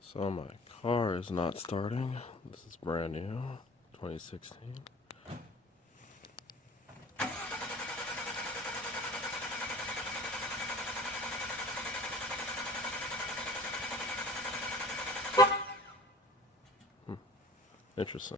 So my car is not starting. This is brand new, 2016. Interesting.